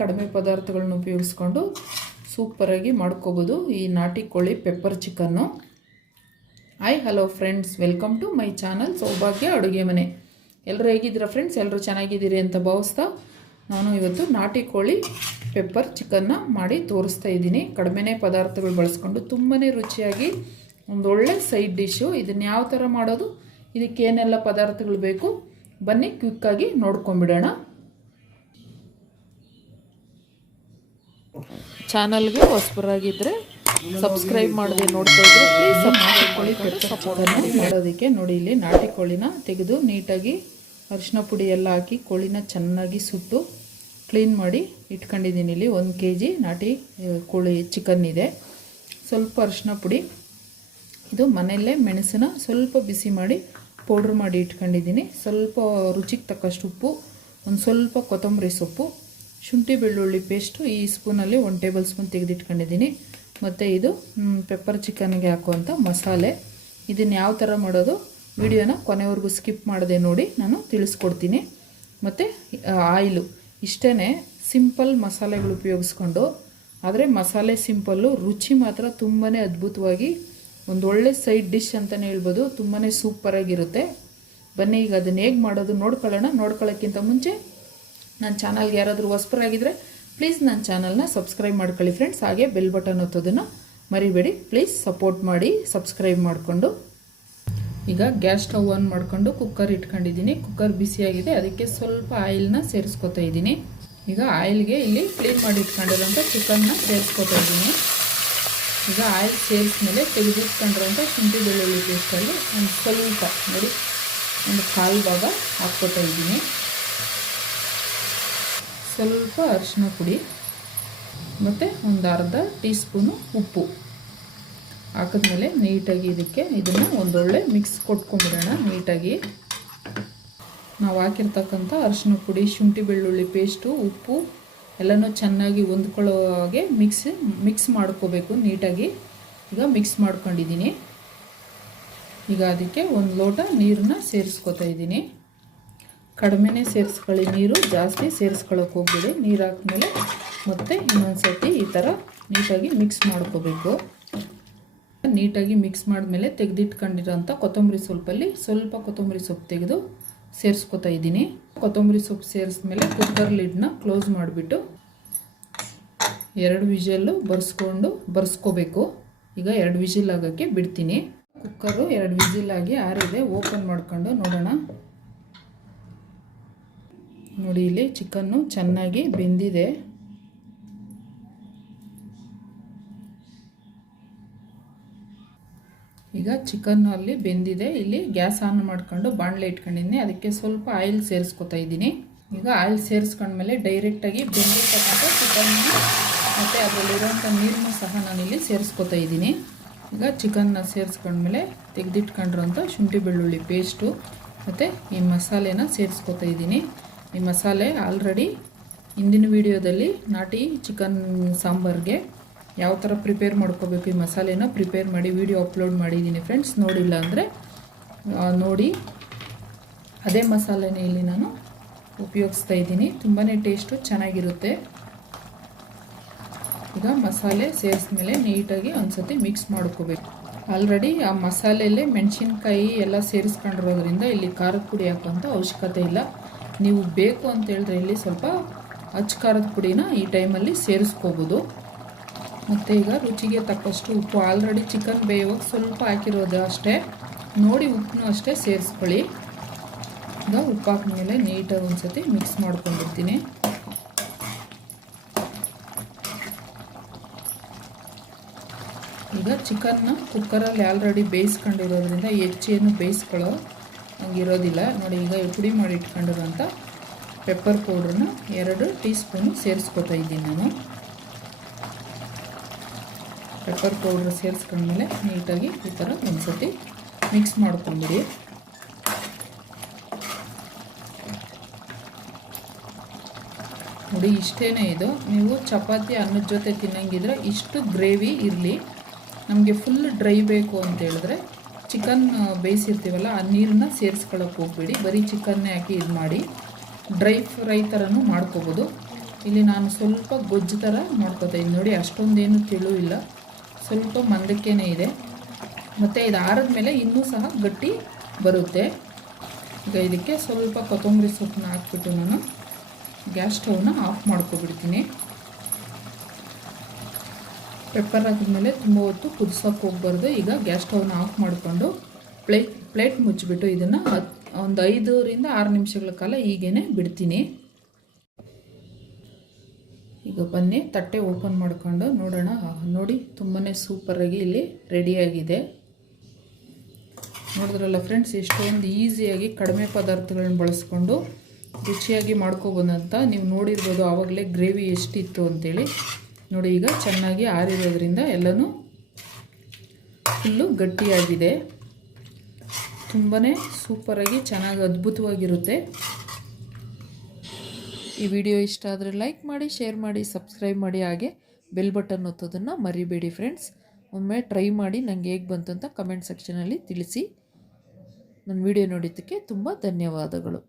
ಕಡಿಮೆ ಪದಾರ್ಥಗಳನ್ನ ಉಪಯೋಗಿಸ್ಕೊಂಡು ಸೂಪರಾಗಿ ಮಾಡ್ಕೋಬೋದು. ಈ ನಾಟಿ ಕೋಳಿ pepper chicken hi hello friends welcome to my channel Saubhagya ಅಡುಗೆ ಮನೆ ಎಲ್ಲರೂ ಹೇಗಿದ್ದೀರಾ ಫ್ರೆಂಡ್ಸ್ ಎಲ್ಲರೂ ಚೆನ್ನಾಗಿದ್ದೀರಿ ಅಂತ ಭಾವಿಸ್ತಾ ನಾನು ಇವತ್ತು ನಾಟಿ ಕೋಳಿ ಪೆಪ್ಪರ್ ಚಿಕನ್ನ ಮಾಡಿ ತೋರಿಸ್ತಾ ಇದ್ದೀನಿ. ಕಡಿಮೆನೇ ಪದಾರ್ಥಗಳು ಬಳಸ್ಕೊಂಡು ತುಂಬಾ ರುಚಿಯಾಗಿ ಒಂದೊಳ್ಳೆ ಸೈಡ್ ಡಿಶ್ಶು ಇದನ್ನು ಯಾವ ಥರ ಮಾಡೋದು? ಇದಕ್ಕೆ ಏನೆಲ್ಲ ಪದಾರ್ಥಗಳು ಬೇಕು? ಬನ್ನಿ ಕ್ವಿಕ್ಕಾಗಿ ನೋಡ್ಕೊಂಬಿಡೋಣ. ಚಾನಲ್ಗೆ ಹೊಸಬರಾಗಿದ್ದರೆ ಸಬ್ಸ್ಕ್ರೈಬ್ ಮಾಡದೆ ನೋಡ್ತಾ ಇದ್ರೆ ಪ್ಲೀಸ್ ಸಬ್ಸ್ಕ್ರೈಬ್ ಸಪೋರ್ಟನ್ನು ಮಾಡೋದಕ್ಕೆ ನೋಡಿ. ಇಲ್ಲಿ ನಾಟಿ ಕೋಳಿನ ತೆಗೆದು ನೀಟಾಗಿ ಅರಿಶಿನ ಪುಡಿ ಎಲ್ಲ ಹಾಕಿ ಕೋಳಿನ ಚೆನ್ನಾಗಿ ಸುಟ್ಟು ಕ್ಲೀನ್ ಮಾಡಿ ಇಟ್ಕೊಂಡಿದ್ದೀನಿ. ಇಲ್ಲಿ ಒಂದು ಕೆ ಜಿ ನಾಟಿ ಕೋಳಿ ಚಿಕನ್ ಇದೆ. ಸ್ವಲ್ಪ ಅರಿಶಿನ ಪುಡಿ. ಇದು ಮನೆಯಲ್ಲೇ ಮೆಣಸನ್ನ ಸ್ವಲ್ಪ ಬಿಸಿ ಮಾಡಿ ಪೌಡ್ರ್ ಮಾಡಿ ಇಟ್ಕೊಂಡಿದ್ದೀನಿ. ಸ್ವಲ್ಪ ರುಚಿಗೆ ತಕ್ಕಷ್ಟು ಉಪ್ಪು, ಒಂದು ಸ್ವಲ್ಪ ಕೊತ್ತಂಬರಿ ಸೊಪ್ಪು. ಶುಂಠಿ ಬೆಳ್ಳುಳ್ಳಿ ಪೇಸ್ಟು ಈ ಸ್ಪೂನಲ್ಲಿ ಒನ್ ಟೇಬಲ್ ಸ್ಪೂನ್ ತೆಗೆದಿಟ್ಕೊಂಡಿದ್ದೀನಿ. ಮತ್ತು ಇದು ಪೆಪ್ಪರ್ ಚಿಕನ್ಗೆ ಹಾಕುವಂಥ ಮಸಾಲೆ. ಇದನ್ನು ಯಾವ ಥರ ಮಾಡೋದು ವಿಡಿಯೋನ ಕೊನೆವರೆಗೂ ಸ್ಕಿಪ್ ಮಾಡದೆ ನೋಡಿ ನಾನು ತಿಳಿಸ್ಕೊಡ್ತೀನಿ. ಮತ್ತು ಆಯಿಲು. ಇಷ್ಟೇ ಸಿಂಪಲ್ ಮಸಾಲೆಗಳು ಉಪಯೋಗಿಸ್ಕೊಂಡು, ಆದರೆ ಮಸಾಲೆ ಸಿಂಪಲ್ಲು ರುಚಿ ಮಾತ್ರ ತುಂಬಾ ಅದ್ಭುತವಾಗಿ ಒಂದು ಒಳ್ಳೆ ಸೈಡ್ ಡಿಶ್ ಅಂತಲೇ ಹೇಳ್ಬೋದು ತುಂಬಾ ಸೂಪರಾಗಿರುತ್ತೆ ಬನ್ನಿ, ಈಗ ಅದನ್ನು ಹೇಗೆ ಮಾಡೋದು ನೋಡ್ಕೊಳ್ಳೋಣ. ನೋಡ್ಕೊಳ್ಳೋಕ್ಕಿಂತ ಮುಂಚೆ ನನ್ನ ಚಾನಲ್ಗೆ ಯಾರಾದರೂ ಹೊಸಬರಾಗಿದ್ದರೆ ಪ್ಲೀಸ್ ನನ್ನ ಚಾನಲ್ನ ಸಬ್ಸ್ಕ್ರೈಬ್ ಮಾಡ್ಕೊಳ್ಳಿ ಫ್ರೆಂಡ್ಸ್ ಹಾಗೆ ಬೆಲ್ ಬಟನ್ ಒತ್ತೋದನ್ನು ಮರಿಬೇಡಿ. ಪ್ಲೀಸ್ ಸಪೋರ್ಟ್ ಮಾಡಿ ಸಬ್ಸ್ಕ್ರೈಬ್ ಮಾಡಿಕೊಂಡು. ಈಗ ಗ್ಯಾಸ್ ಸ್ಟವ್ ಆನ್ ಮಾಡಿಕೊಂಡು ಕುಕ್ಕರ್ ಇಟ್ಕೊಂಡಿದ್ದೀನಿ. ಕುಕ್ಕರ್ ಬಿಸಿಯಾಗಿದೆ ಅದಕ್ಕೆ ಸ್ವಲ್ಪ ಆಯಿಲ್ನ ಸೇರಿಸ್ಕೊತಾ ಇದ್ದೀನಿ. ಈಗ ಆಯಿಲ್ಗೆ ಇಲ್ಲಿ ಕ್ಲೀನ್ ಮಾಡಿ ಇಟ್ಕೊಂಡಿರೋಂಥ ಚಿಕನ್ನ ಸೇರಿಸ್ಕೊತಾ ಇದ್ದೀನಿ. ಈಗ ಆಯಿಲ್ ಸೇರಿಸ್ಮೇಲೆ ತೆಗೆದಿಟ್ಕೊಂಡಿರೋಂಥ ಶುಂಠಿ ಬೆಳ್ಳುಳ್ಳಿ ಪೇಸ್ಟಲ್ಲಿ ಒಂದು ಸ್ವಲ್ಪ, ನೋಡಿ, ಒಂದು ಕಾಲು ಭಾಗ ಹಾಕ್ಕೊತಾ ಇದ್ದೀನಿ. ಸ್ವಲ್ಪ ಅರಿಶಿನ ಪುಡಿ, ಮತ್ತು ಒಂದು ಅರ್ಧ ಟೀ ಸ್ಪೂನು ಉಪ್ಪು. ಹಾಕಿದ್ಮೇಲೆ ನೀಟಾಗಿ ಇದಕ್ಕೆ ಇದನ್ನು ಒಂದೊಳ್ಳೆ ಮಿಕ್ಸ್ ಕೊಟ್ಕೊಂಡ್ಬಿಡೋಣ ನೀಟಾಗಿ. ನಾವು ಹಾಕಿರ್ತಕ್ಕಂಥ ಅರಿಶಿನ ಪುಡಿ, ಶುಂಠಿ ಬೆಳ್ಳುಳ್ಳಿ ಪೇಸ್ಟು, ಉಪ್ಪು ಎಲ್ಲನೂ ಚೆನ್ನಾಗಿ ಹೊಂದ್ಕೊಳ್ಳೋ ಹಾಗೆ ಮಿಕ್ಸ್ ಮಿಕ್ಸ್ ಮಾಡ್ಕೋಬೇಕು ನೀಟಾಗಿ. ಈಗ ಮಿಕ್ಸ್ ಮಾಡ್ಕೊಂಡಿದ್ದೀನಿ. ಈಗ ಅದಕ್ಕೆ ಒಂದು ಲೋಟ ನೀರನ್ನ ಸೇರಿಸ್ಕೊತಾ ಇದ್ದೀನಿ. ಕಡಿಮೆನೇ ಸೇರಿಸ್ಕೊಳ್ಳಿ, ನೀರು ಜಾಸ್ತಿ ಸೇರಿಸ್ಕೊಳ್ಳೋಕೆ ಹೋಗ್ಬಿಡಿ. ನೀರು ಹಾಕ್ಮೇಲೆ ಮತ್ತೆ ಇನ್ನೊಂದು ಸರ್ತಿ ಈ ಥರ ನೀಟಾಗಿ ಮಿಕ್ಸ್ ಮಾಡ್ಕೋಬೇಕು. ನೀಟಾಗಿ ಮಿಕ್ಸ್ ಮಾಡಿದ್ಮೇಲೆ ತೆಗೆದಿಟ್ಕೊಂಡಿರೋಂಥ ಕೊತ್ತಂಬರಿ ಸೊಪ್ಪಲ್ಲಿ ಸ್ವಲ್ಪ ಕೊತ್ತಂಬರಿ ಸೊಪ್ಪು ತೆಗೆದು ಸೇರಿಸ್ಕೊತಾ ಇದ್ದೀನಿ. ಕೊತ್ತಂಬರಿ ಸೊಪ್ಪು ಸೇರಿಸ್ಮೇಲೆ ಕುಕ್ಕರ್ ಲಿಡ್ನ ಕ್ಲೋಸ್ ಮಾಡಿಬಿಟ್ಟು ಎರಡು ವಿಷಲ್ಲು ಬರ್ಸ್ಕೊಂಡು ಬರ್ಸ್ಕೋಬೇಕು. ಈಗ ಎರಡು ವಿಷಿಲ್ ಆಗೋಕ್ಕೆ ಬಿಡ್ತೀನಿ. ಕುಕ್ಕರು ಎರಡು ವಿಜಿಲ್ ಆಗಿ ಆರಿದೆ ಓಪನ್ ಮಾಡ್ಕೊಂಡು ನೋಡೋಣ. ನೋಡಿ ಇಲ್ಲಿ ಚಿಕನ್ನು ಚೆನ್ನಾಗಿ ಬೆಂದಿದೆ. ಈಗ ಚಿಕನ್ ಅಲ್ಲಿ ಬೆಂದಿದೆ. ಇಲ್ಲಿ ಗ್ಯಾಸ್ ಆನ್ ಮಾಡ್ಕೊಂಡು ಬಾಣಲೆ ಇಟ್ಕೊಂಡಿದ್ದೀನಿ. ಅದಕ್ಕೆ ಸ್ವಲ್ಪ ಆಯಿಲ್ ಸೇರಿಸ್ಕೊತಾ ಇದ್ದೀನಿ. ಈಗ ಆಯಿಲ್ ಸೇರಿಸ್ಕೊಂಡ್ಮೇಲೆ ಡೈರೆಕ್ಟಾಗಿ ಬೆಂದಿರ್ತಕ್ಕಂಥ ಚಿಕನ್ನ ಮತ್ತು ಅದರಲ್ಲಿರೋಂಥ ನೀರನ್ನು ಸಹ ನಾನಿಲ್ಲಿ ಸೇರಿಸ್ಕೊತಾ ಇದ್ದೀನಿ. ಈಗ ಚಿಕನ್ನ ಸೇರಿಸ್ಕೊಂಡ್ಮೇಲೆ ತೆಗೆದಿಟ್ಕೊಂಡಿರೋಂಥ ಶುಂಠಿ ಬೆಳ್ಳುಳ್ಳಿ ಪೇಸ್ಟು ಮತ್ತು ಈ ಮಸಾಲೆನ ಸೇರಿಸ್ಕೊತಾ ಇದ್ದೀನಿ. ಈ ಮಸಾಲೆ ಆಲ್ರೆಡಿ ಹಿಂದಿನ ವಿಡಿಯೋದಲ್ಲಿ ನಾಟಿ ಚಿಕನ್ ಸಾಂಬಾರ್ಗೆ ಯಾವ ಥರ ಪ್ರಿಪೇರ್ ಮಾಡ್ಕೋಬೇಕು ಈ ಮಸಾಲೆನ ಪ್ರಿಪೇರ್ ಮಾಡಿ ವಿಡಿಯೋ ಅಪ್ಲೋಡ್ ಮಾಡಿದ್ದೀನಿ ಫ್ರೆಂಡ್ಸ್ ನೋಡಿಲ್ಲ ಅಂದರೆ ನೋಡಿ. ಅದೇ ಮಸಾಲೆನೇ ಇಲ್ಲಿ ನಾನು ಉಪಯೋಗಿಸ್ತಾ ಇದ್ದೀನಿ. ತುಂಬಾ ಟೇಸ್ಟು ಚೆನ್ನಾಗಿರುತ್ತೆ. ಈಗ ಮಸಾಲೆ ಸೇರಿಸ್ಮೇಲೆ ನೀಟಾಗಿ ಒಂದ್ಸತಿ ಮಿಕ್ಸ್ ಮಾಡ್ಕೋಬೇಕು. ಆಲ್ರೆಡಿ ಆ ಮಸಾಲೆಯಲ್ಲೇ ಮೆಣಸಿನ್ಕಾಯಿ ಎಲ್ಲ ಸೇರಿಸ್ಕೊಂಡಿರೋದ್ರಿಂದ ಇಲ್ಲಿ ಖಾರದ ಪುಡಿ ಹಾಕುವಂಥ ಅವಶ್ಯಕತೆ ಇಲ್ಲ. ನೀವು ಬೇಕು ಅಂತ ಹೇಳಿದ್ರೆ ಇಲ್ಲಿ ಸ್ವಲ್ಪ ಅಚ್ಚ ಖಾರದ ಪುಡಿನ ಈ ಟೈಮಲ್ಲಿ ಸೇರಿಸ್ಕೋಬೋದು. ಮತ್ತು ಈಗ ರುಚಿಗೆ ತಕ್ಕಷ್ಟು ಉಪ್ಪು, ಆಲ್ರೆಡಿ ಚಿಕನ್ ಬೇಯುವಾಗ ಸ್ವಲ್ಪ ಹಾಕಿರೋದು ಅಷ್ಟೇ. ನೋಡಿ ಉಪ್ಪನ್ನು ಅಷ್ಟೇ ಸೇರಿಸ್ಕೊಳ್ಳಿ. ಈಗ ಉಪ್ಪು ಹಾಕಿದ್ಮೇಲೆ ನೀಟಾಗಿ ಒಂದ್ಸತಿ ಮಿಕ್ಸ್ ಮಾಡ್ಕೊಂಡಿರ್ತೀನಿ. ಈಗ ಚಿಕನ್ನ ಕುಕ್ಕರಲ್ಲಿ ಆಲ್ರೆಡಿ ಬೇಯಿಸ್ಕೊಂಡಿರೋದ್ರಿಂದ ಹೆಚ್ಚೇನು ಬೇಯಿಸ್ಕೊಳ್ಳೋ ಹಂಗಿರೋದಿಲ್ಲ. ನೋಡಿ, ಈಗ ಪುಡಿ ಮಾಡಿ ಇಟ್ಕೊಂಡಿರೋಂಥ ಪೆಪ್ಪರ್ ಪೌಡ್ರನ್ನ ಎರಡು ಟೀ ಸ್ಪೂನು ಸೇರಿಸ್ಕೊತಾ ಇದ್ದೀನಿ ನಾನು. ಪೆಪ್ಪರ್ ಪೌಡ್ರ್ ಸೇರಿಸ್ಕೊಂಡ್ಮೇಲೆ ನೀಟಾಗಿ ಈ ಥರ ಒಂದ್ಸತಿ ಮಿಕ್ಸ್ ಮಾಡ್ಕೊಂಬಿಡಿ. ನೋಡಿ ಇಷ್ಟೇ ಇದು. ನೀವು ಚಪಾತಿ ಅನ್ನದ ಜೊತೆ ತಿನ್ನಂಗಿದ್ರೆ ಇಷ್ಟು ಗ್ರೇವಿ ಇರಲಿ. ನಮಗೆ ಫುಲ್ ಡ್ರೈ ಬೇಕು ಅಂತ ಹೇಳಿದ್ರೆ ಚಿಕನ್ ಬೇಯಿಸಿರ್ತೀವಲ್ಲ, ಆ ನೀರನ್ನ ಸೇರಿಸ್ಕೊಳ್ಳೋಕೆ ಹೋಗ್ಬೇಡಿ. ಬರೀ ಚಿಕನ್ನೇ ಹಾಕಿ ಇದು ಮಾಡಿ. ಡ್ರೈ ಫ್ರೈ ಥರನೂ ಮಾಡ್ಕೋಬೋದು. ಇಲ್ಲಿ ನಾನು ಸ್ವಲ್ಪ ಗೊಜ್ಜು ಥರ ಮಾಡ್ಕೊತಾ ಇದ್ದೀನಿ. ನೋಡಿ, ಅಷ್ಟೊಂದೇನು ಇಲ್ಲ. ಸ್ವಲ್ಪ ಮಂದಕ್ಕೇನೆ ಇದೆ. ಮತ್ತು ಇದು ಮೇಲೆ ಇನ್ನೂ ಸಹ ಗಟ್ಟಿ ಬರುತ್ತೆ. ಈಗ ಇದಕ್ಕೆ ಸ್ವಲ್ಪ ಕೊತ್ತಂಬರಿ ಸೊಪ್ಪನ್ನ ಹಾಕ್ಬಿಟ್ಟು ನಾನು ಗ್ಯಾಸ್ ಸ್ಟವ್ನ ಆಫ್ ಮಾಡ್ಕೊಬಿಡ್ತೀನಿ. ಪೆಪ್ಪರ್ ಹಾಕಿದ್ಮೇಲೆ ತುಂಬ ಹೊತ್ತು ಕುದಿಸೋಕೆ ಹೋಗ್ಬಾರ್ದು ಈಗ ಗ್ಯಾಸ್ ಸ್ಟವ್ನ ಆಫ್ ಮಾಡಿಕೊಂಡು ಪ್ಲೇಟ್ ಪ್ಲೇಟ್ ಮುಚ್ಚಿಬಿಟ್ಟು ಇದನ್ನು ಒಂದು ಐದರಿಂದ ಆರು ನಿಮಿಷಗಳ ಕಾಲ ಹೀಗೇ ಬಿಡ್ತೀನಿ. ಈಗ ಬನ್ನಿ, ತಟ್ಟೆ ಓಪನ್ ಮಾಡ್ಕೊಂಡು ನೋಡೋಣ. ನೋಡಿ ತುಂಬಾ ಸೂಪರಾಗಿ ಇಲ್ಲಿ ರೆಡಿಯಾಗಿದೆ ನೋಡಿದ್ರಲ್ಲ ಫ್ರೆಂಡ್ಸ್ ಎಷ್ಟೊಂದು ಈಸಿಯಾಗಿ ಕಡಿಮೆ ಪದಾರ್ಥಗಳನ್ನ ಬಳಸ್ಕೊಂಡು ರುಚಿಯಾಗಿ ಮಾಡ್ಕೊಬೋದಂತ. ನೀವು ನೋಡಿರ್ಬೋದು, ಆವಾಗಲೇ ಗ್ರೇವಿ ಎಷ್ಟಿತ್ತು ಅಂತೇಳಿ. ನೋಡಿ, ಈಗ ಚೆನ್ನಾಗಿ ಆರಿರೋದ್ರಿಂದ ಎಲ್ಲನೂ ಫುಲ್ಲು ಗಟ್ಟಿಯಾಗಿದೆ. ತುಂಬಾ ಸೂಪರಾಗಿ ಚೆನ್ನಾಗಿ ಅದ್ಭುತವಾಗಿರುತ್ತೆ. ಈ ವಿಡಿಯೋ ಇಷ್ಟ ಆದರೆ ಲೈಕ್ ಮಾಡಿ, ಶೇರ್ ಮಾಡಿ, ಸಬ್ಸ್ಕ್ರೈಬ್ ಮಾಡಿ, ಹಾಗೆ ಬೆಲ್ ಬಟನ್ ಒತ್ತೋದನ್ನು ಮರಿಬೇಡಿ ಫ್ರೆಂಡ್ಸ್. ಒಮ್ಮೆ ಟ್ರೈ ಮಾಡಿ ನನಗೆ ಹೇಗೆ ಬಂತು ಅಂತ ಕಮೆಂಟ್ ಸೆಕ್ಷನಲ್ಲಿ ತಿಳಿಸಿ. ನನ್ನ ವಿಡಿಯೋ ನೋಡಿದ್ದಕ್ಕೆ ತುಂಬ ಧನ್ಯವಾದಗಳು.